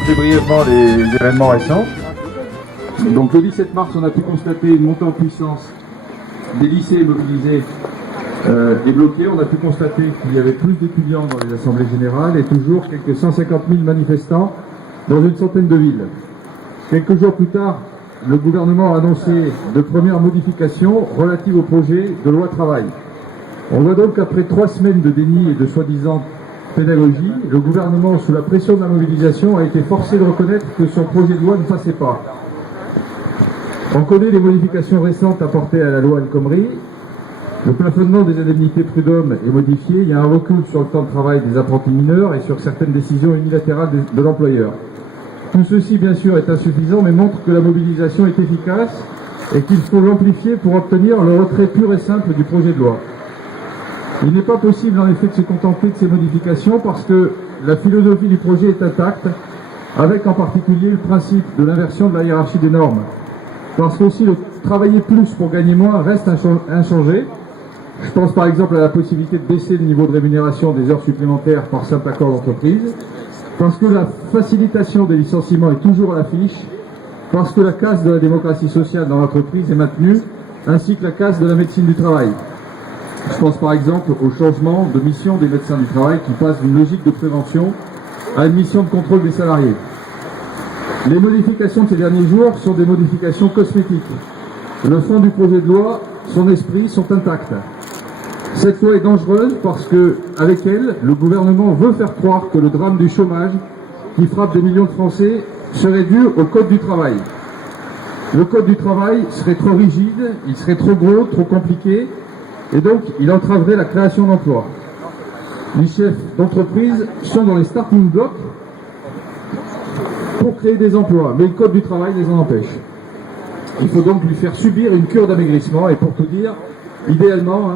rappeler brièvement les événements récents. Donc le 17 mars, on a pu constater une montée en puissance des lycées mobilisés et bloqués. On a pu constater qu'il y avait plus d'étudiants dans les assemblées générales et toujours quelques 150 000 manifestants dans une centaine de villes. Quelques jours plus tard, le gouvernement a annoncé de premières modifications relatives au projet de loi travail. On voit donc qu'après 3 semaines de déni et de soi-disant pédagogie, le gouvernement, sous la pression de la mobilisation, a été forcé de reconnaître que son projet de loi ne passait pas. On connaît les modifications récentes apportées à la loi El Khomri. Le plafonnement des indemnités prud'hommes est modifié. Il y a un recul sur le temps de travail des apprentis mineurs et sur certaines décisions unilatérales de l'employeur. Tout ceci, bien sûr, est insuffisant, mais montre que la mobilisation est efficace et qu'il faut l'amplifier pour obtenir le retrait pur et simple du projet de loi. Il n'est pas possible, en effet, de se contenter de ces modifications parce que la philosophie du projet est intacte, avec en particulier le principe de l'inversion de la hiérarchie des normes. Parce qu'aussi le travailler plus pour gagner moins reste inchangé. Je pense par exemple à la possibilité de baisser le niveau de rémunération des heures supplémentaires par simple accord d'entreprise. Parce que la facilitation des licenciements est toujours à l'affiche. Parce que la casse de la démocratie sociale dans l'entreprise est maintenue, ainsi que la casse de la médecine du travail. Je pense par exemple au changement de mission des médecins du travail qui passe d'une logique de prévention à une mission de contrôle des salariés. Les modifications de ces derniers jours sont des modifications cosmétiques. Le fond du projet de loi, son esprit sont intacts. Cette loi est dangereuse parce que, avec elle, le gouvernement veut faire croire que le drame du chômage qui frappe des millions de Français serait dû au Code du travail. Le Code du travail serait trop rigide, il serait trop gros, trop compliqué, et donc il entraverait la création d'emplois. Les chefs d'entreprise sont dans les starting blocks pour créer des emplois, mais le Code du travail les en empêche. Il faut donc lui faire subir une cure d'amaigrissement, et pour tout dire, idéalement,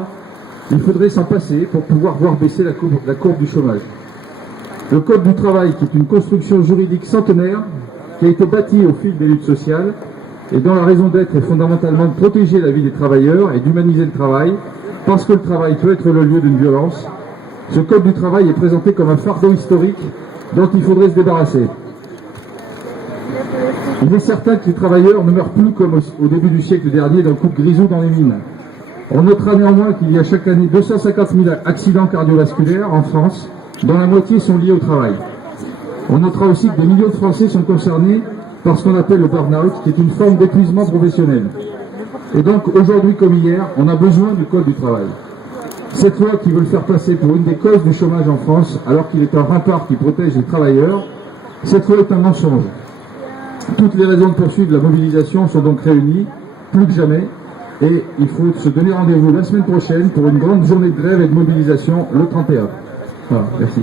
il faudrait s'en passer pour pouvoir voir baisser la courbe du chômage. Le Code du travail, qui est une construction juridique centenaire, qui a été bâtie au fil des luttes sociales, et dont la raison d'être est fondamentalement de protéger la vie des travailleurs et d'humaniser le travail, parce que le travail peut être le lieu d'une violence. Ce Code du travail est présenté comme un fardeau historique dont il faudrait se débarrasser. Il est certain que les travailleurs ne meurent plus comme au début du siècle dernier d'un coup de grisou dans les mines. On notera néanmoins qu'il y a chaque année 250 000 accidents cardiovasculaires en France, dont la moitié sont liés au travail. On notera aussi que des millions de Français sont concernés par ce qu'on appelle le burn-out, qui est une forme d'épuisement professionnel. Et donc, aujourd'hui comme hier, on a besoin du Code du travail. Cette loi qui veut le faire passer pour une des causes du chômage en France, alors qu'il est un rempart qui protège les travailleurs, cette loi est un mensonge. Toutes les raisons de poursuivre la mobilisation sont donc réunies, plus que jamais, et il faut se donner rendez-vous la semaine prochaine pour une grande journée de grève et de mobilisation le 31. Voilà, merci.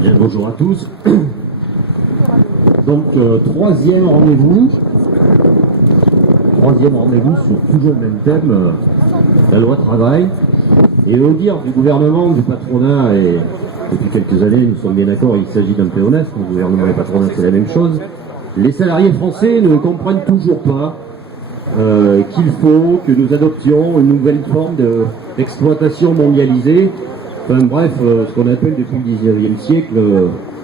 Bien, bonjour à tous. Donc, troisième rendez-vous sur toujours le même thème, la loi travail. Et au dire du gouvernement, du patronat, et depuis quelques années, nous sommes bien d'accord, il s'agit d'un pléonasme, le gouvernement et le patronat, c'est la même chose. Les salariés français ne comprennent toujours pas qu'il faut que nous adoptions une nouvelle forme d'exploitation mondialisée. Enfin bref, ce qu'on appelle depuis le 19e siècle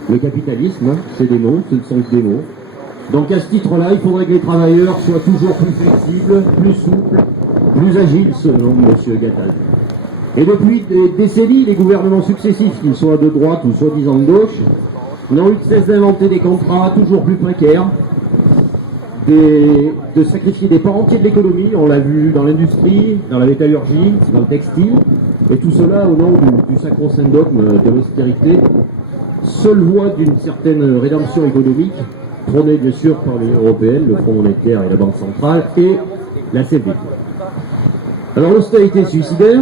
le capitalisme, c'est des mots, ce ne sont que des mots. Donc à ce titre-là, il faudrait que les travailleurs soient toujours plus flexibles, plus souples, plus agiles, selon M. Gattaz. Et depuis des décennies, les gouvernements successifs, qu'ils soient de droite ou soi-disant de gauche, n'ont eu que cesse d'inventer des contrats toujours plus précaires, de sacrifier des pans entiers de l'économie, on l'a vu dans l'industrie, dans la métallurgie, dans le textile, et tout cela au nom du sacro-saint dogme de l'austérité, seule voie d'une certaine rédemption économique, prônée bien sûr par l'Union européenne, le Fonds monétaire et la Banque centrale, et la CFDT. Alors l'austérité suicidaire,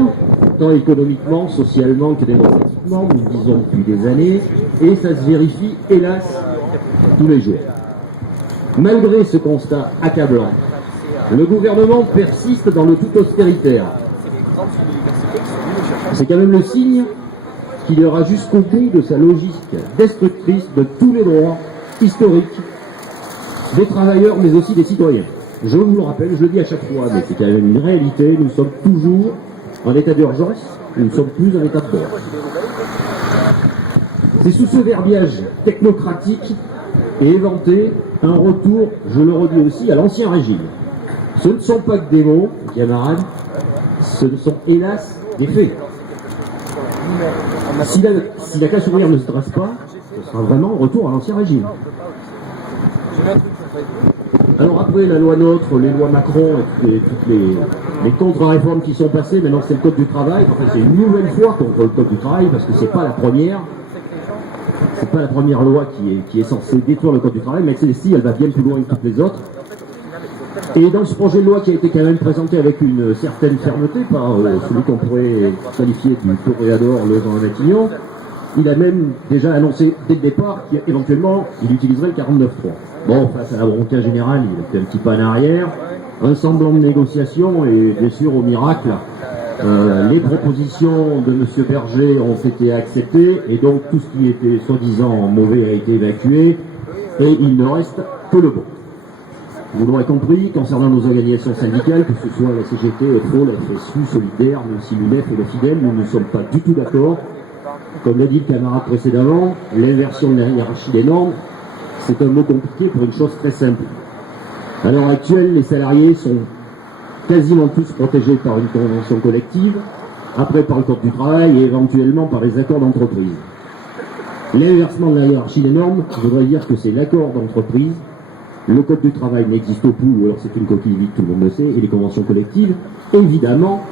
tant économiquement, socialement que démocratiquement, nous le disons depuis des années, et ça se vérifie, hélas, tous les jours. Malgré ce constat accablant, le gouvernement persiste dans le tout austéritaire. C'est quand même le signe qu'il ira jusqu'au bout de sa logique destructrice de tous les droits historiques des travailleurs, mais aussi des citoyens. je vous le rappelle, je le dis à chaque fois, mais c'est quand même une réalité, nous sommes toujours en état d'urgence, nous ne sommes plus en état de guerre. C'est sous ce verbiage technocratique et éventé un retour, je le redis aussi, à l'ancien régime. Ce ne sont pas que des mots, camarades, ce sont hélas des faits. Si la classe ouvrière ne se dresse pas, ce sera vraiment un retour à l'ancien régime. Alors après la loi NOTRe, les lois Macron et toutes les contre-réformes qui sont passées, maintenant c'est le code du travail, enfin c'est une nouvelle fois contre le code du travail parce que c'est pas la première loi qui est censée détruire le code du travail, mais celle-ci elle va bien plus loin que toutes les autres. Et dans ce projet de loi qui a été quand même présenté avec une certaine fermeté par celui qu'on pourrait qualifier du toréador, le Jean Matignon, il a même déjà annoncé dès le départ qu'éventuellement il utiliserait le 49.3. Bon, face à la volonté générale, il a fait un petit pas en arrière, un semblant de négociation et bien sûr au miracle, les propositions de M. Berger ont été acceptées et donc tout ce qui était soi-disant mauvais a été évacué et il ne reste que le bon. Vous l'aurez compris, concernant nos organisations syndicales, que ce soit la CGT, FO, la FSU, Solidaire, mais aussi l'UNEF et le FIDEL, nous ne sommes pas du tout d'accord. Comme l'a dit le camarade précédemment, l'inversion de la hiérarchie des normes, c'est un mot compliqué pour une chose très simple. À l'heure actuelle, les salariés sont quasiment tous protégés par une convention collective, après par le code du travail et éventuellement par les accords d'entreprise. L'inversement de la hiérarchie des normes, je voudrais dire que c'est l'accord d'entreprise. Le code du travail n'existe plus, ou alors c'est une coquille vide, tout le monde le sait, et les conventions collectives, évidemment,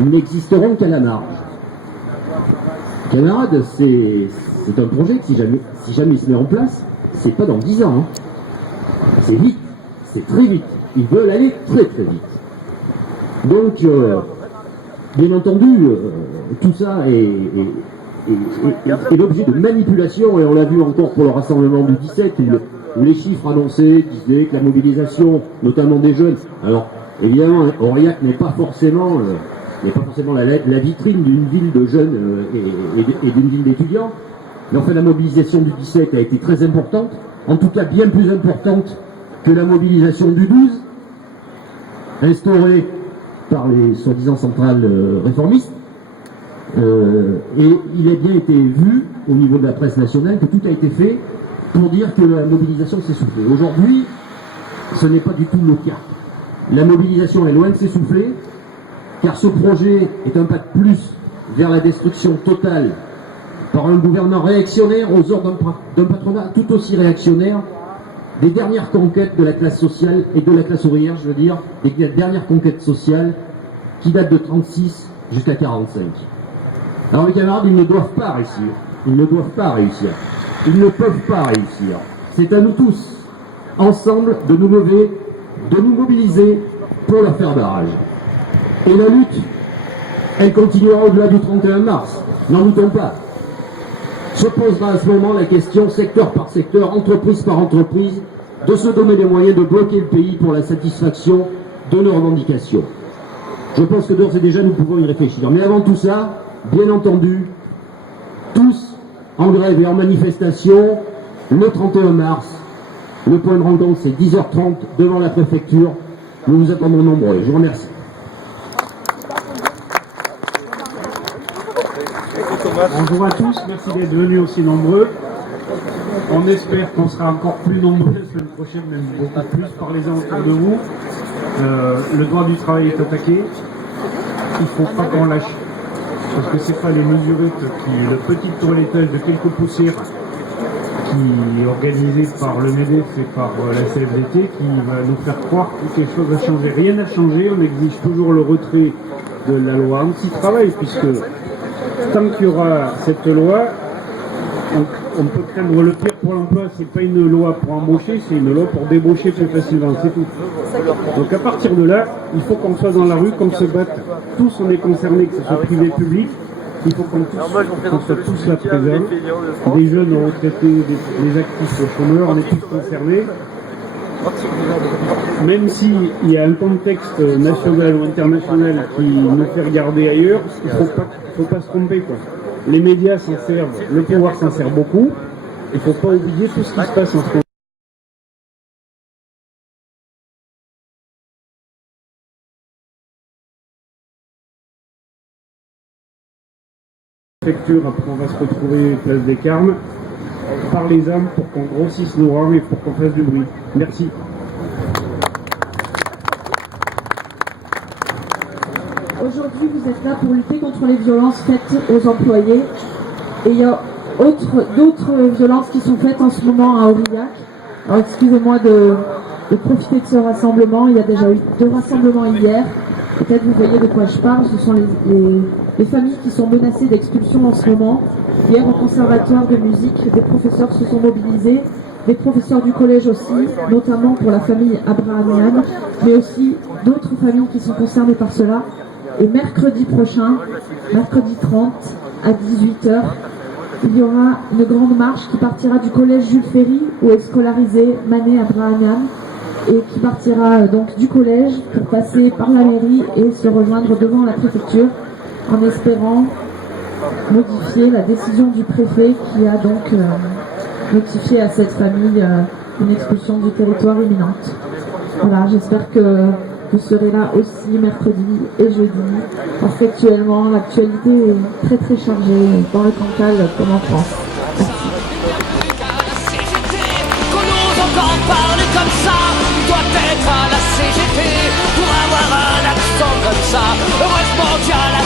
n'existeront qu'à la marge. Camarades, c'est un projet que si jamais il se met en place, c'est pas dans 10 ans. Hein. C'est vite, c'est très vite. Ils veulent aller très très vite. Donc, bien entendu, tout ça est l'objet de manipulation, et on l'a vu encore pour le rassemblement du 17, où les chiffres annoncés disaient que la mobilisation, notamment des jeunes, alors évidemment, Aurillac n'est pas forcément la vitrine d'une ville de jeunes et d'une ville d'étudiants, mais enfin la mobilisation du 17 a été très importante, en tout cas bien plus importante que la mobilisation du 12, instaurée par les soi-disant centrales réformistes, et il a bien été vu au niveau de la presse nationale que tout a été fait pour dire que la mobilisation s'essoufflait. Aujourd'hui, ce n'est pas du tout le cas. La mobilisation est loin de s'essouffler, car ce projet est un pas de plus vers la destruction totale par un gouvernement réactionnaire aux ordres d'un patronat tout aussi réactionnaire, des dernières conquêtes de la classe sociale et de la classe ouvrière, je veux dire, des dernières conquêtes sociales qui datent de 36 jusqu'à 45. Alors les camarades, ils ne doivent pas réussir. Ils ne doivent pas réussir. Ils ne peuvent pas réussir. C'est à nous tous, ensemble, de nous lever, de nous mobiliser pour leur faire barrage. Et la lutte, elle continuera au-delà du 31 mars. N'en doutons pas. Se posera à ce moment la question, secteur par secteur, entreprise par entreprise, de se donner les moyens de bloquer le pays pour la satisfaction de nos revendications. Je pense que d'ores et déjà, nous pouvons y réfléchir. Mais avant tout ça, bien entendu, tous en grève et en manifestation, le 31 mars, le point de rencontre c'est 10h30 devant la préfecture. Nous vous attendons nombreux. Je vous remercie. Bonjour à tous, merci d'être venus aussi nombreux. On espère qu'on sera encore plus nombreux la semaine prochaine, même beaucoup plus. Parlez-en autour de vous. Le droit du travail est attaqué. Il ne faut pas qu'on lâche. Parce que c'est pas les mesurettes le petit toilettage de quelques poussières qui est organisé par le MEDEF et par la CFDT qui va nous faire croire que quelque chose a changé. Rien n'a changé, on exige toujours le retrait de la loi anti-travail, puisque tant qu'il y aura cette loi, on peut craindre le pire pour l'emploi. C'est pas une loi pour embaucher, c'est une loi pour débaucher plus facilement, c'est tout. Donc à partir de là, il faut qu'on soit dans la rue, qu'on se batte. Tous on est concernés, que ce soit privé, public. Il faut qu'on soit tous là présents. Des jeunes aux retraités, des actifs aux chômeurs, on est tous concernés. Même s'il y a un contexte national ou international qui nous fait regarder ailleurs, il ne faut pas se tromper, quoi. Les médias s'en servent, le pouvoir s'en sert beaucoup. Il ne faut pas oublier tout ce qui se passe en ce moment. préfecture, après on va se retrouver place des Carmes. Par les âmes pour qu'on grossisse nos rangs et pour qu'on fasse du bruit. Merci. Aujourd'hui, vous êtes là pour lutter contre les violences faites aux employés. Et il y a d'autres violences qui sont faites en ce moment à Aurillac. Alors excusez-moi de profiter de ce rassemblement. Il y a déjà eu 2 rassemblements hier. Peut-être vous voyez de quoi je parle. Ce sont les familles qui sont menacées d'expulsion en ce moment. Hier, au conservatoire de musique, des professeurs se sont mobilisés, des professeurs du collège aussi, notamment pour la famille abrahamienne, mais aussi d'autres familles qui sont concernées par cela. Et mercredi prochain, mercredi 30, à 18h, il y aura une grande marche qui partira du collège Jules Ferry, où est scolarisé Mané Abrahamian, et qui partira donc du collège pour passer par la mairie et se rejoindre devant la préfecture, en espérant modifier la décision du préfet qui a donc notifié à cette famille une expulsion du territoire imminente. Voilà, j'espère que vous serez là aussi mercredi et jeudi, parce qu'actuellement l'actualité est très très chargée dans le Cantal comme en France. Merci. Parle comme ça, doit être à la CGT pour avoir un accent comme ça. Heureusement qu'il y a la